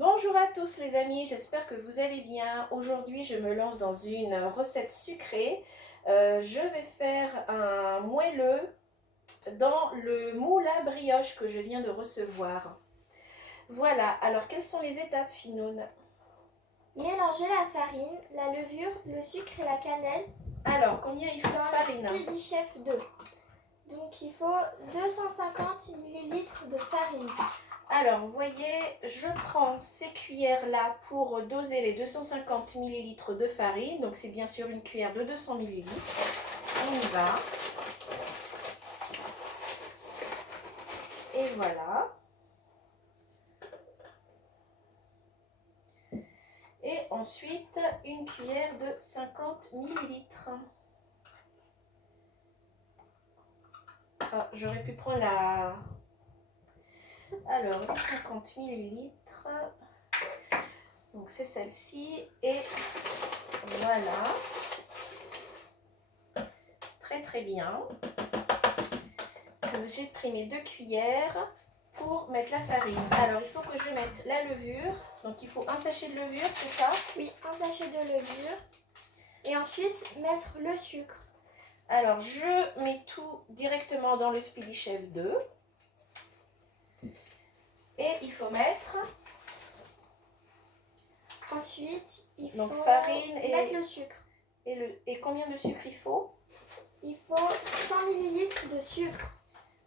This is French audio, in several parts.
Bonjour à tous les amis, j'espère que vous allez bien. Aujourd'hui je me lance dans une recette sucrée. Je vais faire un moelleux dans le moule à brioche que je viens de recevoir. Voilà, alors quelles sont les étapes, Finoun? Mélangez la farine, la levure, le sucre et la cannelle Alors, combien il faut de dans farine? le Speedy Chef 2. Donc il faut 250 ml de farine. Alors, vous voyez, je prends ces cuillères-là pour doser les 250 ml de farine. Donc, c'est bien sûr une cuillère de 200 ml. On y va. Et voilà. Et ensuite, une cuillère de 50 ml. Ah, j'aurais pu prendre la... Alors, 50 ml. Donc, c'est celle-ci. Et voilà. Très, très bien. J'ai pris mes 2 cuillères pour mettre la farine. Alors, il faut que je mette la levure. Donc, il faut un sachet de levure, c'est ça? Oui, un sachet de levure. Et ensuite, mettre le sucre. Alors, je mets tout directement dans le Speedy Chef 2. Et il faut mettre... Ensuite, il Donc, faut farine mettre le sucre. Et combien de sucre il faut? Il faut 100 ml de sucre.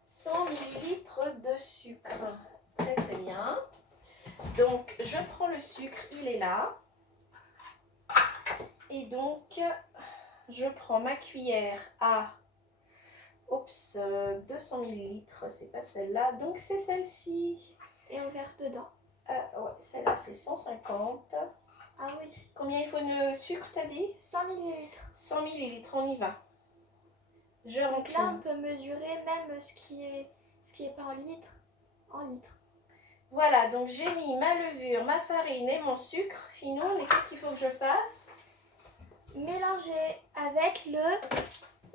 100 ml de sucre. Très très bien. Donc, je prends le sucre, il est là. Et donc, je prends ma cuillère à 200 ml. C'est pas celle-là, donc c'est celle-ci. Et on verse dedans. Ouais, celle-là, c'est 150. Ah oui. Combien il faut de sucre, t'as dit? 100 ml. 100 ml, on y va. Je Donc remplis. là, on peut mesurer même ce qui est par litre en litres. Voilà, donc j'ai mis ma levure, ma farine et mon sucre. Finon, mais qu'est-ce qu'il faut que je fasse? Mélanger avec le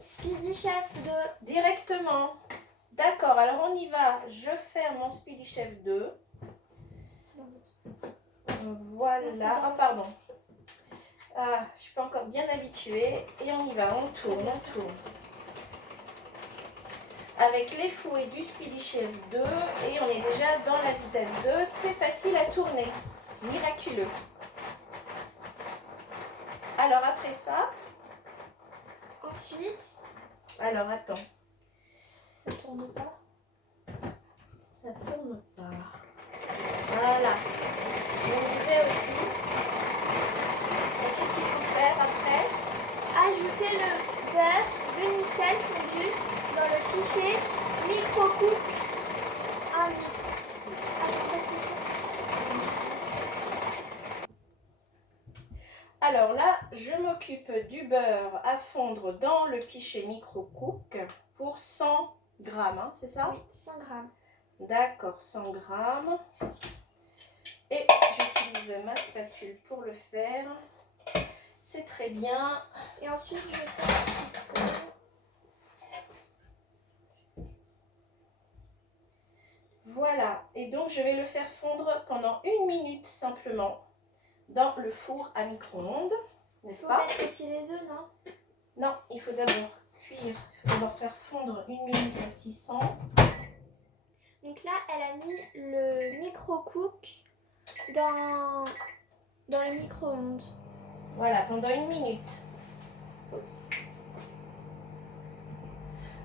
Speedy Chef 2. Directement. D'accord, alors on y va. Je ferme mon Speedy Chef 2. Voilà. Oh, pardon. Ah, je suis pas encore bien habituée. Et on y va, on tourne, on tourne. Avec les fouets du Speedy Chef 2. Et on est déjà dans la vitesse 2. C'est facile à tourner. Miraculeux. Alors après ça... Ensuite... Alors attends. Ça tourne pas. Ça tourne pas. Voilà. Je vous disais aussi. Qu'est-ce qu'il faut faire après? Ajouter le beurre demi-sel fondu dans le pichet micro-coupe 1 litre. Alors là, je m'occupe du beurre à fondre dans le pichet micro-cook pour 100 grammes, hein, c'est ça? Oui, 100 grammes. D'accord, 100 grammes. Et j'utilise ma spatule pour le faire. C'est très bien. Et ensuite, je fais... Voilà, et donc je vais le faire fondre pendant 1 minute simplement dans le four à micro-ondes, n'est-ce pas? Il faut mettre aussi les œufs, non? Non, il faut d'abord cuire, il faut d'abord faire fondre 1 minute à 600. Donc là, elle a mis le micro-cook dans le micro-ondes. Voilà, pendant 1 minute. Pause.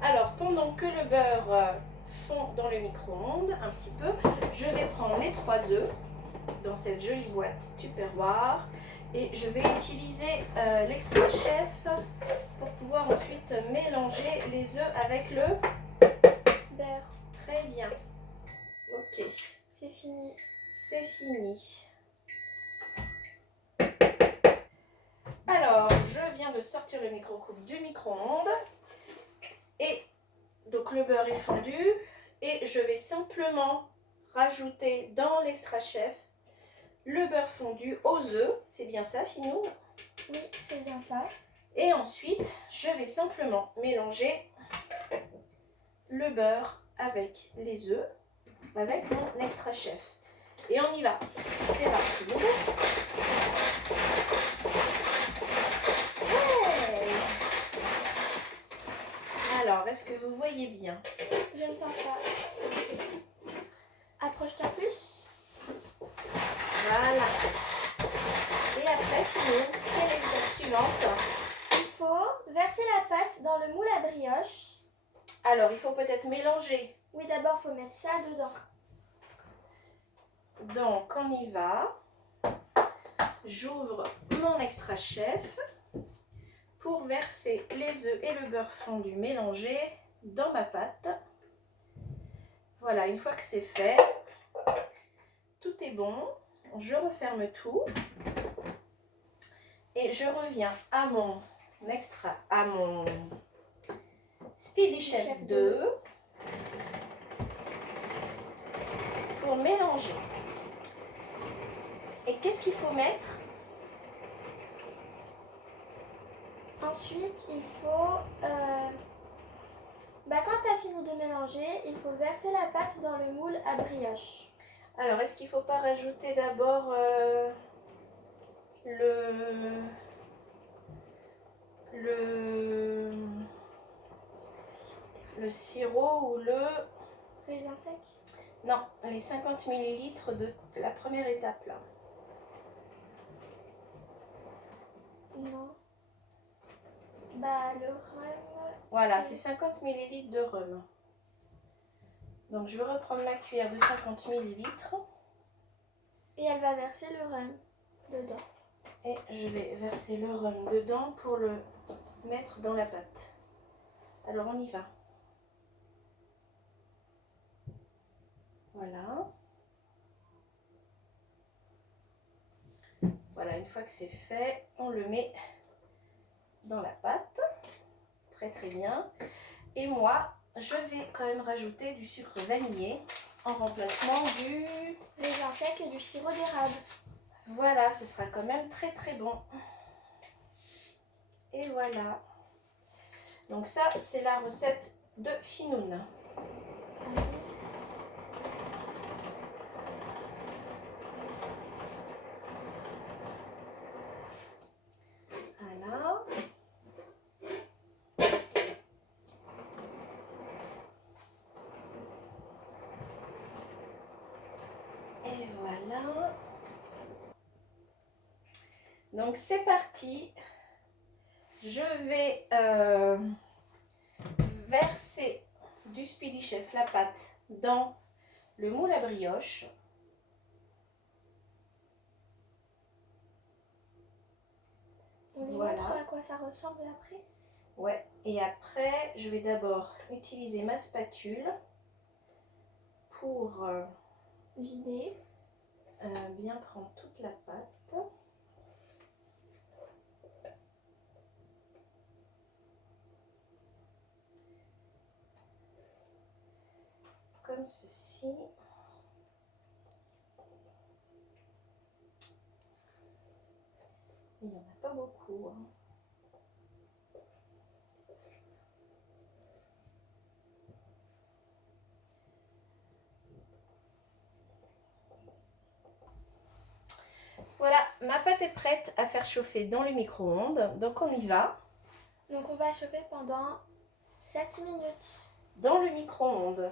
Alors, pendant que le beurre fond dans le micro-ondes un petit peu, je vais prendre les 3 œufs dans cette jolie boîte Tupperware et je vais utiliser l'extra chef pour pouvoir ensuite mélanger les œufs avec le beurre. Très bien. Ok. C'est fini. C'est fini. Alors, je viens de sortir le micro-coupe du micro-ondes et donc le beurre est fondu et je vais simplement rajouter dans l'extra chef le beurre fondu aux œufs. C'est bien ça, Finou? Oui, c'est bien ça. Et ensuite, je vais simplement mélanger le beurre avec les œufs, avec mon extra chef. Et on y va. C'est suivante. Il faut verser la pâte dans le moule à brioche. Alors, il faut peut-être mélanger. Oui, d'abord, il faut mettre ça dedans. Donc, on y va. J'ouvre mon extra chef pour verser les œufs et le beurre fondu mélangé dans ma pâte. Voilà, une fois que c'est fait, tout est bon. Je referme tout et je reviens à mon Speedy Chef 2 pour mélanger. Et qu'est-ce qu'il faut mettre? Ensuite, il faut, quand tu as fini de mélanger, il faut verser la pâte dans le moule à brioche. Alors, est-ce qu'il ne faut pas rajouter d'abord le sirop ou le Raisin sec? Non, les 50 ml de la première étape là. Non. Le rhum. Voilà, c'est 50 ml de rhum. Donc je vais reprendre ma cuillère de 50 ml. Et elle va verser le rhum dedans. Et je vais verser le rhum dedans pour le mettre dans la pâte. Alors on y va. Voilà. Voilà, une fois que c'est fait, on le met dans la pâte. Très très bien. Et moi, je vais quand même rajouter du sucre vanillé en remplacement du raisin sec et du sirop d'érable. Voilà, ce sera quand même très très bon. Et voilà. Donc ça, c'est la recette de Finoun. Voilà. Et voilà. Donc c'est parti. Je vais verser du Speedy Chef, la pâte, dans le moule à brioche. On lui Voilà. montre à quoi ça ressemble après. Ouais. Et après, je vais d'abord utiliser ma spatule pour vider. Bien prendre toute la pâte. Comme ceci. Il n'y en a pas beaucoup. Hein. Voilà, ma pâte est prête à faire chauffer dans le micro-ondes. Donc on y va. Donc on va chauffer pendant 7 minutes. Dans le micro-ondes.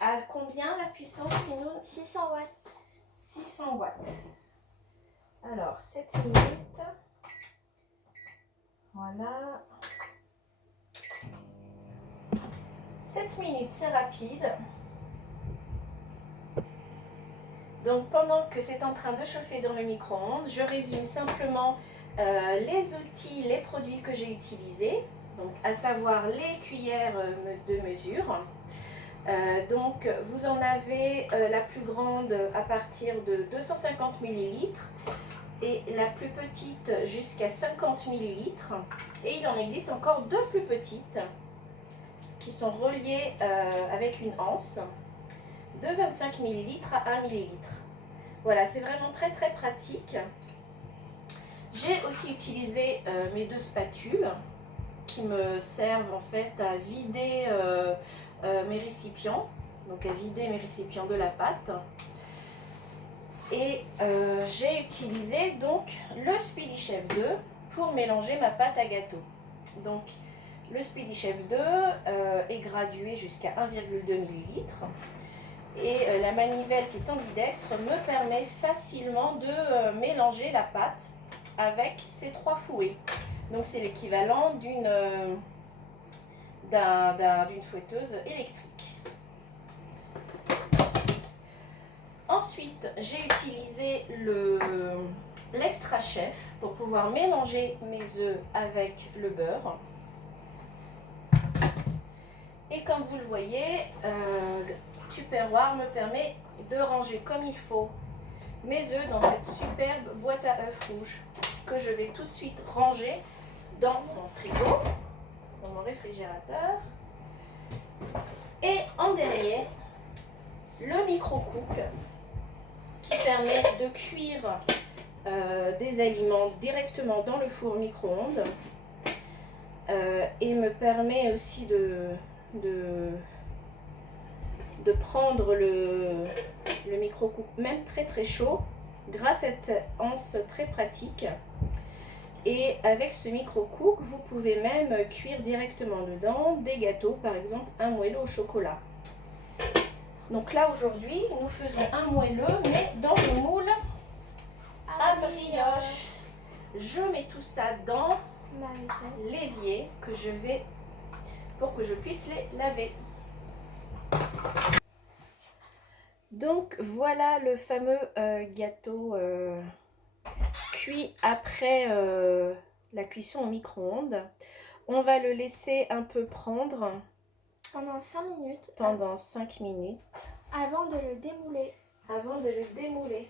À combien la puissance, Finoun? 600 watts. 600 watts. Alors, 7 minutes. Voilà. 7 minutes, c'est rapide. Donc, pendant que c'est en train de chauffer dans le micro-ondes, je résume simplement les outils, les produits que j'ai utilisés. Donc, à savoir les cuillères de mesure. Donc vous en avez la plus grande à partir de 250 ml et la plus petite jusqu'à 50 ml. Et il en existe encore deux plus petites qui sont reliées avec une anse de 25 ml à 1 ml. Voilà, c'est vraiment très très pratique. J'ai aussi utilisé mes deux spatules qui me servent en fait à vider mes récipients, donc à vider mes récipients de la pâte. Et j'ai utilisé donc le Speedy Chef 2 pour mélanger ma pâte à gâteau. Donc le Speedy Chef 2 est gradué jusqu'à 1,2 ml et la manivelle qui est ambidextre me permet facilement de mélanger la pâte avec ces 3 fouets. Donc c'est l'équivalent d'une fouetteuse électrique. Ensuite, j'ai utilisé l'extra chef pour pouvoir mélanger mes œufs avec le beurre. Et comme vous le voyez, le Tupperware me permet de ranger comme il faut mes œufs dans cette superbe boîte à œufs rouge que je vais tout de suite ranger dans mon frigo, dans mon réfrigérateur. Et en dernier, le micro-cook qui permet de cuire des aliments directement dans le four micro-ondes et me permet aussi de prendre le micro-cook même très chaud grâce à cette anse très pratique. Et avec ce micro-cook, vous pouvez même cuire directement dedans des gâteaux, par exemple un moelleux au chocolat. Donc là aujourd'hui, nous faisons un moelleux mais dans le moule à brioche. Je mets tout ça dans l'évier que je vais pour que je puisse les laver. Donc voilà le fameux gâteau cuit après la cuisson au micro-ondes. On va le laisser un peu prendre pendant 5 minutes. Pendant 5 minutes. Avant de le démouler. Avant de le démouler.